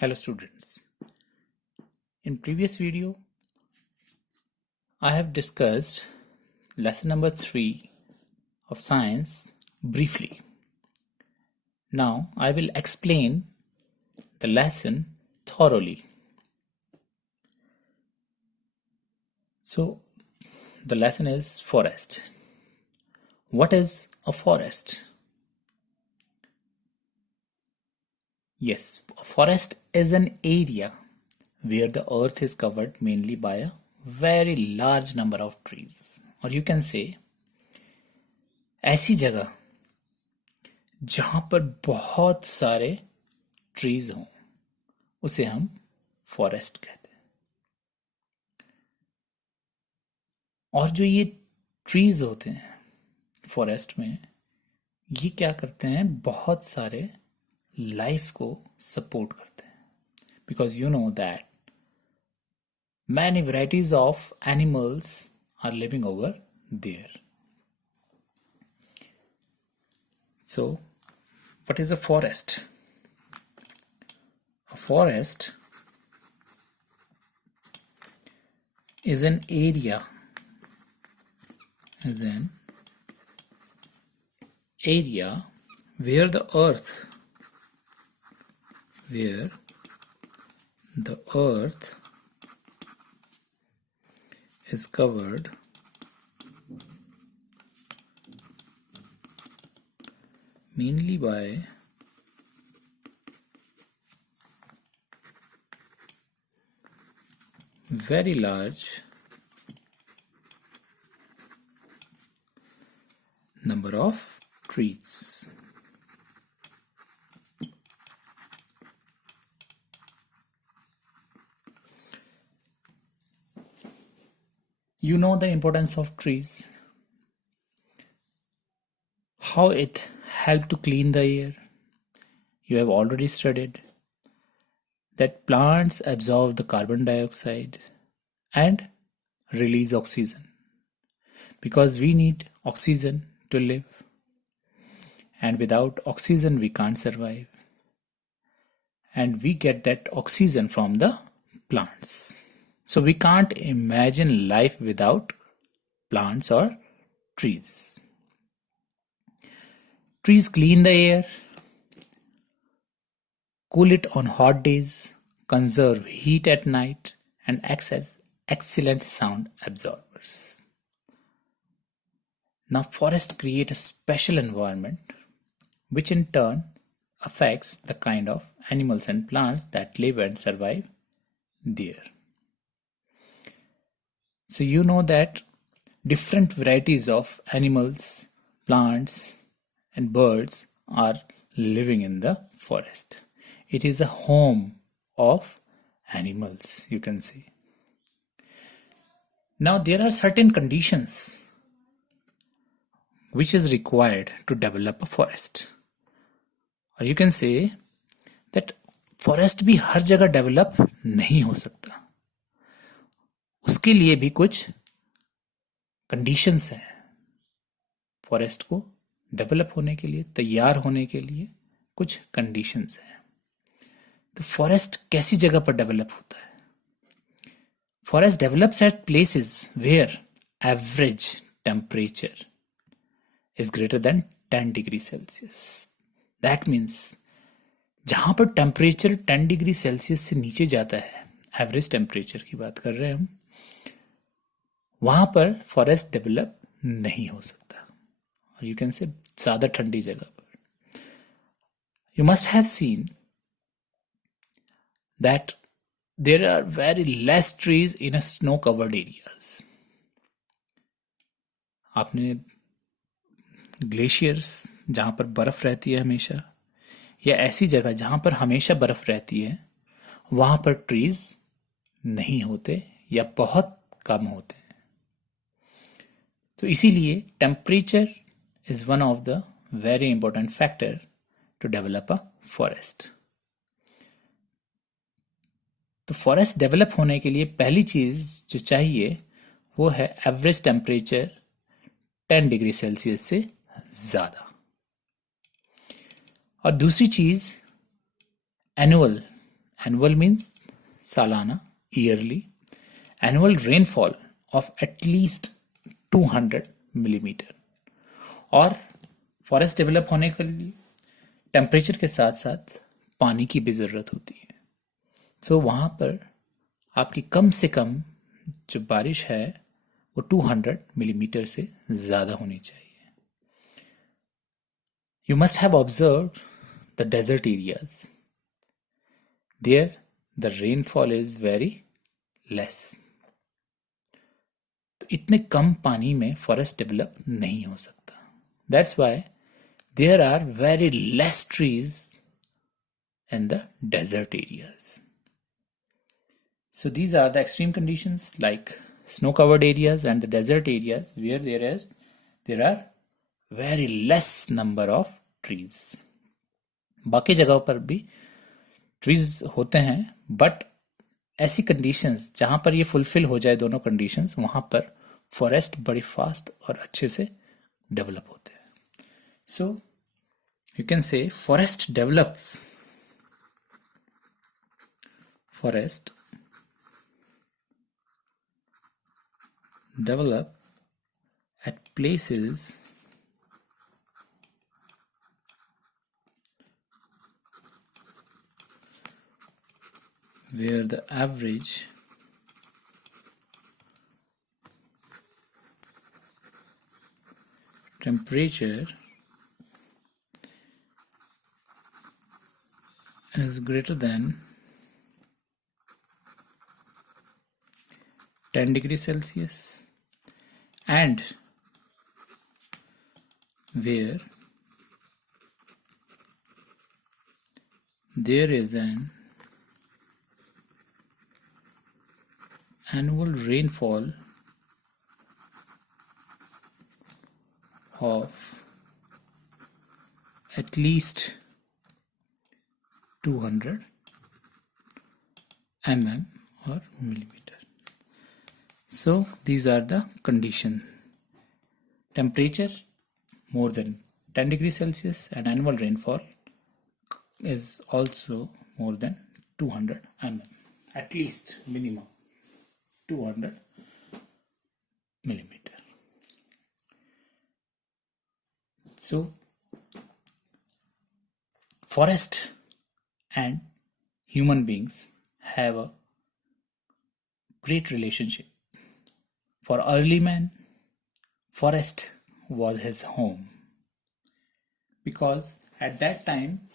Hello students. In previous video, I have discussed lesson number 3 of science briefly. Now I will explain the lesson thoroughly. So the lesson is forest. What is a forest? Yes, a forest is an area where the earth is covered mainly by a very large number of trees, or you can say ऐसी जगह जहां पर बहुत सारे trees हों उसे हम forest कहते हैं। और जो ये ट्रीज होते हैं फॉरेस्ट में, ये क्या करते हैं, बहुत सारे लाइफ को सपोर्ट करते हैं। Because you know that many varieties of animals are living over there. So, what is a forest? A forest is an area, where the earth is covered mainly by very large number of trees. You know the importance of trees, how it helps to clean the air. You have already studied that plants absorb the carbon dioxide and release oxygen, because we need oxygen to live, and without oxygen we can't survive, and we get that oxygen from the plants. So we can't imagine life without plants or trees. Trees clean the air, cool it on hot days, conserve heat at night, and act as excellent sound absorbers. Now forests create a special environment which in turn affects the kind of animals and plants that live and survive there. So you know that different varieties of animals, plants, and birds are living in the forest. It is a home of animals, you can see. Now there are certain conditions which is required to develop a forest. Or you can say that forest भी हर जगह develop नहीं हो सकता, उसके लिए भी कुछ conditions हैं। फॉरेस्ट को डेवलप होने के लिए, तैयार होने के लिए कुछ कंडीशंस हैं। तो फॉरेस्ट कैसी जगह पर डेवलप होता है? Forest develops at places where average temperature is greater than 10 degree Celsius. That means जहां पर टेम्परेचर 10 डिग्री सेल्सियस से नीचे जाता है, एवरेज टेम्परेचर की बात कर रहे हैं हम, वहां पर फॉरेस्ट डेवलप नहीं हो सकता, और यू कैन से ज्यादा ठंडी जगह पर. You must have seen that there are very less trees in a snow covered areas. आपने ग्लेशियर्स जहां पर बर्फ रहती है हमेशा, या ऐसी जगह जहां पर हमेशा बर्फ रहती है, वहां पर ट्रीज नहीं होते या बहुत कम होते हैं. तो इसीलिए temperature is one of the very important factor to develop a forest. तो फॉरेस्ट डेवलप होने के लिए पहली चीज जो चाहिए वो है एवरेज टेम्परेचर 10 डिग्री सेल्सियस से ज्यादा. और दूसरी चीज annual Annual means salana, yearly. Annual rainfall of at least 200 millimeter. और फॉरेस्ट डेवलप होने के लिए टेम्परेचर के साथ साथ पानी की भी ज़रूरत होती है. सो वहाँ पर आपकी कम से कम जो बारिश है वो 200 मिलीमीटर से ज़्यादा होनी चाहिए. You must have observed the desert areas. There, the rainfall is very less. तो इतने कम पानी में फॉरेस्ट डेवलप नहीं हो सकता. That's why there are very less trees in the desert areas. So these are the extreme conditions like snow-covered areas and the desert areas where there are very less number of trees. बाकी जगहों पर भी trees होते हैं, but ऐसी conditions जहां पर ये फुलफिल हो जाए दोनों कंडीशंस, वहां पर फॉरेस्ट बड़ी फास्ट और अच्छे से डेवलप होते हैं. सो यू कैन से forest develop at places where the average temperature is greater than 10 degrees Celsius and where there is an annual rainfall of at least 200 mm or millimeter. So these are the condition: temperature more than 10 degrees Celsius and annual rainfall is also more than 200 mm, at least minimum 200 millimeter. So forest and human beings have a great relationship. For early man, forest was his home, because at that time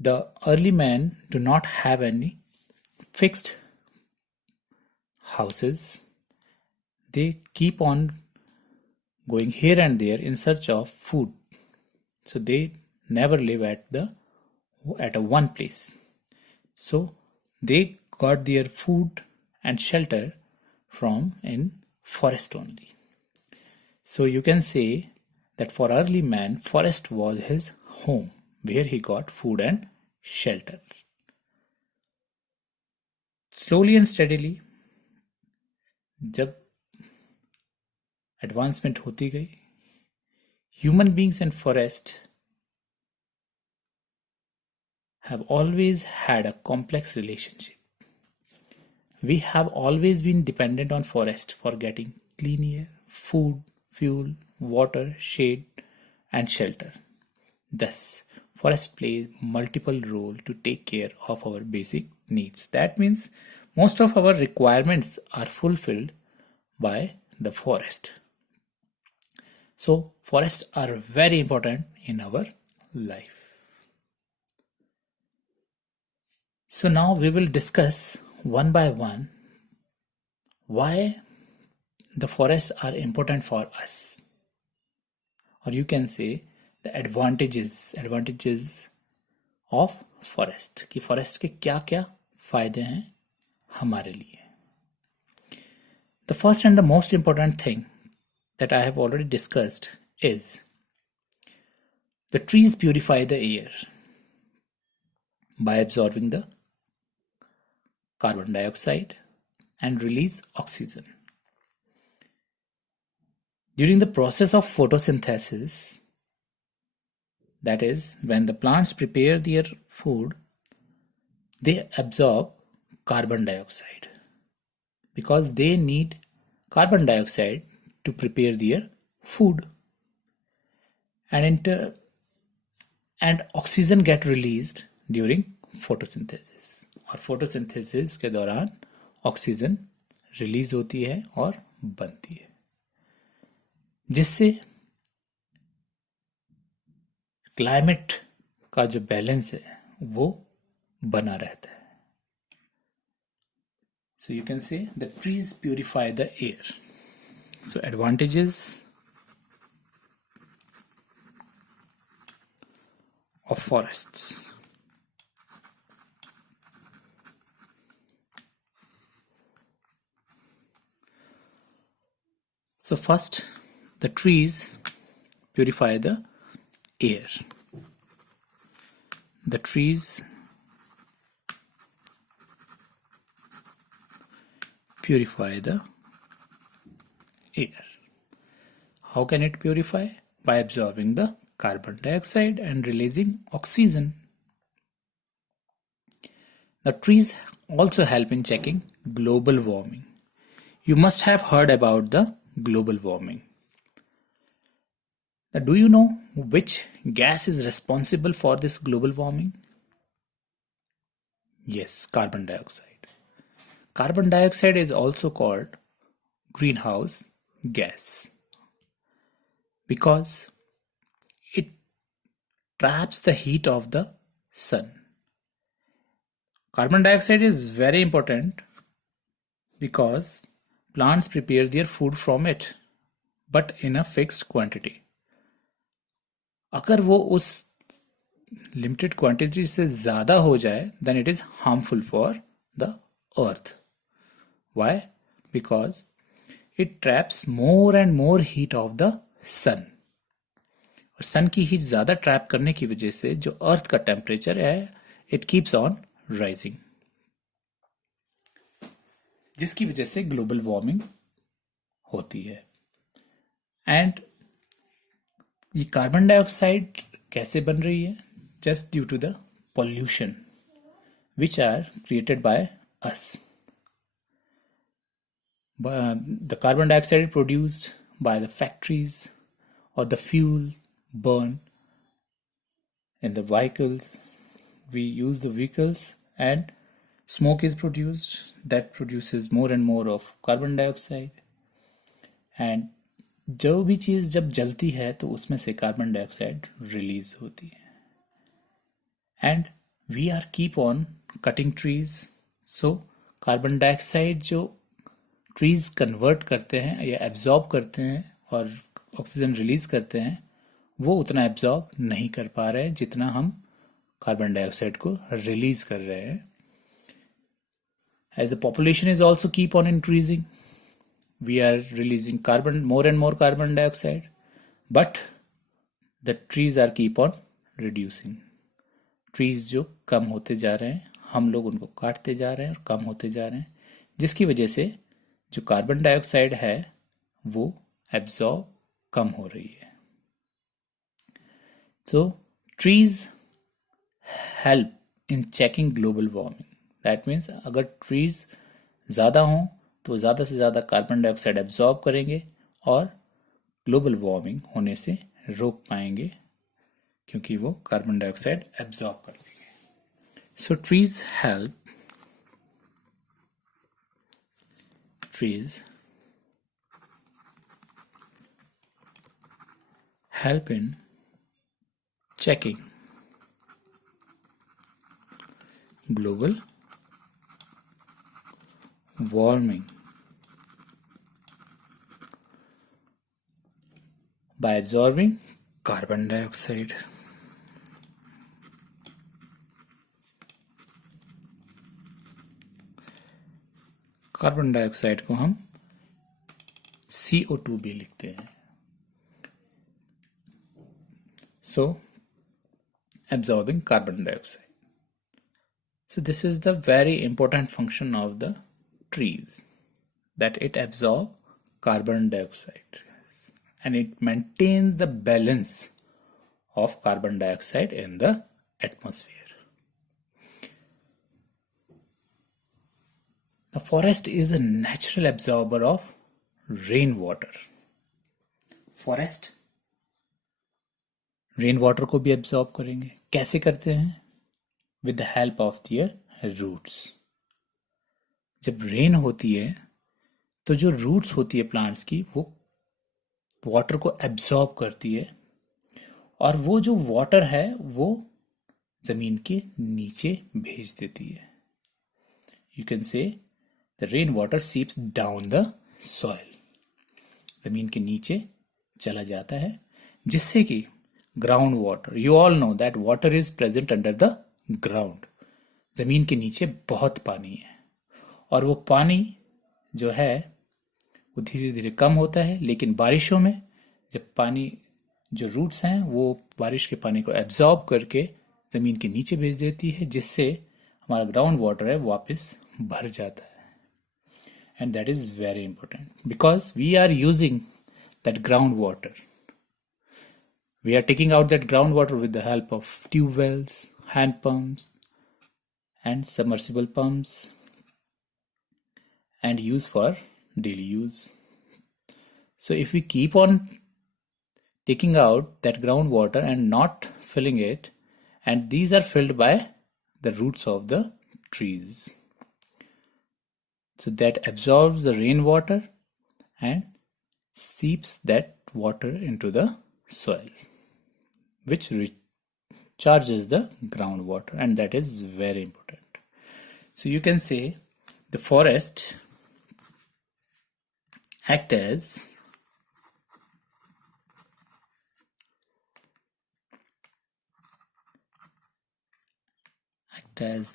the early men do not have any fixed houses. They keep on going here and there in search of food, so they never live at a one place. So they got their food and shelter from in forest only. So you can say that for early man, forest was his home where he got food and shelter. Slowly and steadily जब advancement होती गई, human beings and forest have always had a complex relationship. We have always been dependent on forest for getting clean air, food, fuel, water, shade, and shelter. Thus, forest plays multiple roles to take care of our basic needs. That means most of our requirements are fulfilled by the forest. So, forests are very important in our life. So now we will discuss one by one why the forests are important for us, or you can say the advantages of forest, कि forest के क्या क्या फायदे हैं हमारे लिए. The first and the most important thing that I have already discussed is the trees purify the air by absorbing the carbon dioxide and release oxygen. During the process of photosynthesis, that is, when the plants prepare their food, they absorb carbon dioxide because they need carbon dioxide to prepare their food, and oxygen get released during photosynthesis, और photosynthesis के दौरान oxygen release होती है और बनती है, जिससे climate का जो बैलेंस है वो बना रहता है. So you can say the trees purify the air. So advantages of forests. So first, the trees purify the air. The trees purify the air. How can it purify? By absorbing the carbon dioxide and releasing oxygen. The trees also help in checking global warming. You must have heard about the global warming. Now, do you know which gas is responsible for this global warming? Yes, carbon dioxide. Carbon dioxide is also called greenhouse gas because it traps the heat of the sun. Carbon dioxide is very important because plants prepare their food from it, but in a fixed quantity. अगर वो उस limited quantity से ज़्यादा हो जाए, then it is harmful for the earth. Why? Because it traps more and more heat of the sun. और सन की heat ज़्यादा ट्रैप करने की वजह से जो अर्थ का टेम्परेचर है, इट कीप्स ऑन राइजिंग, जिसकी वजह से ग्लोबल वार्मिंग होती है. एंड ये कार्बन डाइऑक्साइड कैसे बन रही है? Just due to the pollution which are created by us. The carbon dioxide produced by the factories or the fuel burn in the vehicles. We use the vehicles and smoke is produced that produces more and more of carbon dioxide. And जो भी चीज़ जब जलती है तो उसमें से carbon dioxide release होती है. And we are keep on cutting trees. So carbon dioxide जो ट्रीज कन्वर्ट करते हैं या एब्जॉर्ब करते हैं और ऑक्सीजन रिलीज करते हैं, वो उतना एब्जॉर्ब नहीं कर पा रहे हैं जितना हम कार्बन डाइऑक्साइड को रिलीज कर रहे हैं. As the population is also keep on increasing, we are releasing more and more carbon dioxide, but the trees are keep on reducing. trees जो कम होते जा रहे हैं, हम लोग उनको काटते जा रहे हैं और कम होते जा रहे हैं, जिसकी वजह से जो कार्बन डाइऑक्साइड है वो एब्जॉर्ब कम हो रही है. So trees help in checking global warming. That means अगर trees ज़्यादा हों तो ज़्यादा से ज़्यादा कार्बन डाइऑक्साइड एब्जॉर्ब करेंगे और ग्लोबल वार्मिंग होने से रोक पाएंगे, क्योंकि वो कार्बन डाइऑक्साइड एब्जॉर्ब कर देंगे. So trees help in checking global warming by absorbing carbon dioxide. Carbon dioxide को हम CO2 भी लिखते हैं. So absorbing carbon dioxide. So this is the very important function of the trees, that it absorbs carbon dioxide and it maintains the balance of carbon dioxide in the atmosphere. The forest is a natural absorber of rainwater. Forest rain water को भी absorb करेंगे. कैसे करते हैं? With the help of their roots. जब rain होती है तो जो रूट्स होती है प्लांट्स की वो वाटर को एब्जॉर्ब करती है और वो जो वाटर है वो जमीन के नीचे भेज देती है. You can say the rain water seeps down the soil. जमीन के नीचे चला जाता है जिससे कि ground water, you all know that water is present under the ground. जमीन के नीचे बहुत पानी है और वो पानी जो है वो धीरे धीरे कम होता है, लेकिन बारिशों में जब पानी जो रूट्स हैं वो बारिश के पानी को एब्जॉर्ब करके जमीन के नीचे भेज देती है जिससे हमारा ग्राउंड वाटर है वापस भर जाता है. And that is very important because we are using that ground water. We are taking out that groundwater with the help of tube wells, hand pumps, and submersible pumps, and use for daily use. So if we keep on taking out that groundwater and not filling it, and these are filled by the roots of the trees, so that absorbs the rainwater and seeps that water into the soil, which recharges the groundwater, and that is very important. So you can say the forest act as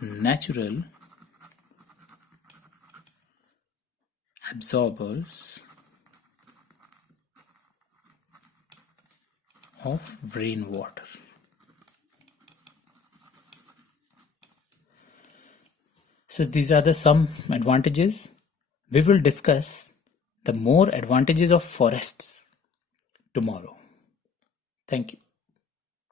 natural absorbers of rainwater. So these are the some advantages. We will discuss the more advantages of forests tomorrow. Thank you.